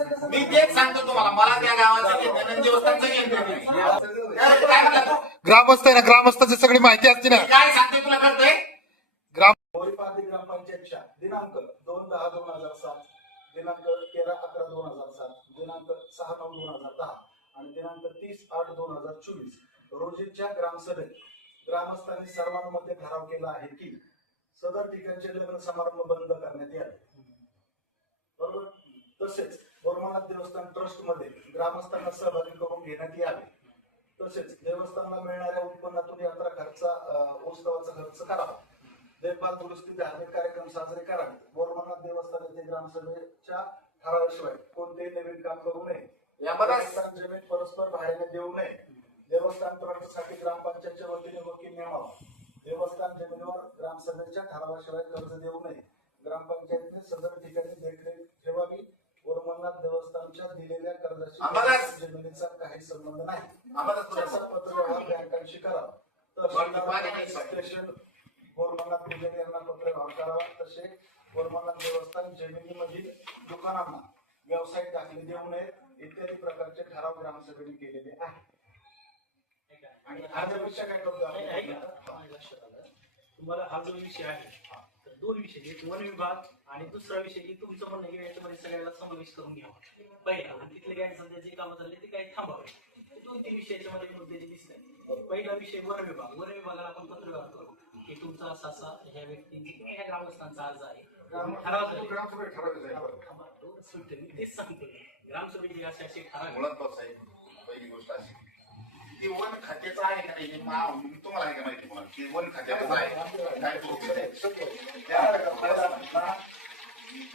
मी तेच सांगतो तुम्हाला, मला त्या गावाचं घेणं नाही, देवस्थानचं घेणं नाही. काय म्हणला तू? ग्रामस्थ आहे ना, ग्रामस्थाची सगळी माहिती असते ना. मी काय सांगते तुला कळतंय? बोरीपार्टी ग्रामपंचायतच्या दिनांक 2/10/2007, दिनांक 13/11/2007, दिनांक 6/9/2010 आणि दिनांक 30/8/2024 रोजीच्या ग्रामसभेत ग्रामस्थांनी सर्वानुमते ठराव केला आहे की सदर ठिकाणचे लग्न समारंभ बंद करण्यात यावे. बरोबर. तसेच बोरमनाथ देवस्थान ट्रस्ट मध्ये ग्रामस्थांना सहभागी करून घेण्यात यावे. तसेच देवस्थानला मिळणाऱ्या उत्पन्नातून यात्रा खर्च, उत्सवाचा खर्च करावा. देखभाल, दुरुस्ती, धार्मिक कार्यक्रम साजरे करावे. बोरमनाथ देवस्थान येथे ग्रामसभेच्या ठरावाशिवाय कोणतेही नवीन काम करू नये. देवस्थान जमीन परस्पर भाड्याने देऊ नये. देवस्थान ट्रस्टसाठी ग्रामपंचायतच्या वतीने वकील नेमावा. देवस्थान जमिनीवर ग्रामसभेच्या ठरावाशिवाय कर्ज देऊ नये. ग्रामपंचायतीने सदर ठिकाणी देखरेख ठेवावी. बोरमनाथ देवस्थानच्या दिलेल्या कर्जाशी जमिनीचा काही संबंध नाही. त्याचा पत्रव्यवहार बँकांशी करावा. तहसीलदार बोरमनाथ पुजारी यांना पत्रव्यवहार करावा. तसे बोरमनाथ देवस्थान जमिनीमधील दुकानांना व्यावसायिक दाखले देऊ नये इत्यादी प्रकारचे ठराव ग्रामसभेने केलेले आहे. आणि हा जो विषय काय करतो तुम्हाला हा जो विषय आहे तर दोन विषय, एक वन विभाग आणि दुसरा विषय की तुमचं म्हणणं की याच्यामध्ये सगळ्याला समावेश करून घ्यावा पहिला, आणि तिथले काय सध्या जे कामं चालले ते काही थांबावे. 2-3 विषय याच्यामध्ये मुद्दे दिसत आहेत. पहिला विषय वन विभाग. वन विभागाला आपण पत्रव्यवहार करू की तुमचा असा ह्या व्यक्तींची किंवा ह्या ग्रामस्थांचा अर्ज आहे, तेच सांगतो ग्रामसभेची असे असे ठराव. मुळात साहेब पहिली गोष्ट अशी की वन खात्याचं आहे का नाही तुम्हाला आहे का माहिती मला की वन खात्याचं आहे काय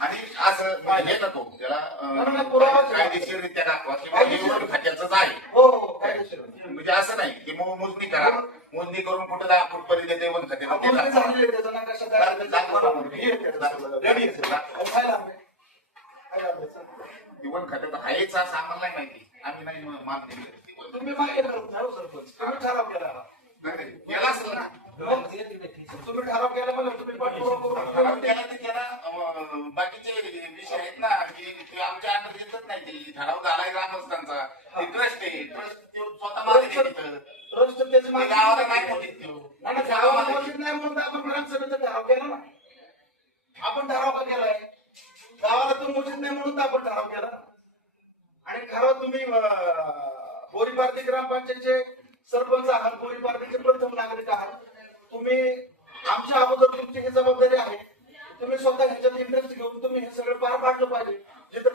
आणि असं हे नको त्याला कायदेशीररित्या दाखवा किंवा हे वन खात्याचंच आहे. म्हणजे असं नाही की मोजणी करा, मोजणी करून कुठं 10 फूट पर्यंत येते वन खात्याचं वन खात्याचं आहेच असं आम्हाला नाही माहिती. आम्ही नाही मानते. तुम्ही मागे सरपंच तुम्ही ठराव केला केला असेल ना, तुम्ही ठराव केला म्हणजे तुम्ही ठराव केला तर त्याला बाकीचे विषय आहेत ना की ते आमच्या अंडर येतच नाही. ते ठराव झालाय ग्रामस्थांचा, ते ट्रस्ट आहे, ट्रस्ट स्वतः मागे गावाला काय मोठीत नाही म्हणून आपण ग्रामसभेचा ठराव केला ना. आपण ठराव का केलाय? गावाला तुम्ही मोठीत नाही म्हणून आपण ठराव केला. आणि ठराव तुम्ही बोरीपार्टी ग्रामपंचायतचे सरपंच आहात, बोरीपार्टीचे प्रथम नागरिक आहात. तुम्ही आमच्या अगोदर तुमची ही जबाबदारी आहे. तुम्ही स्वतः ह्याच्यात इंटरेस्ट घेऊन तुम्ही हे सगळं पार पाडलं पाहिजे. जिथं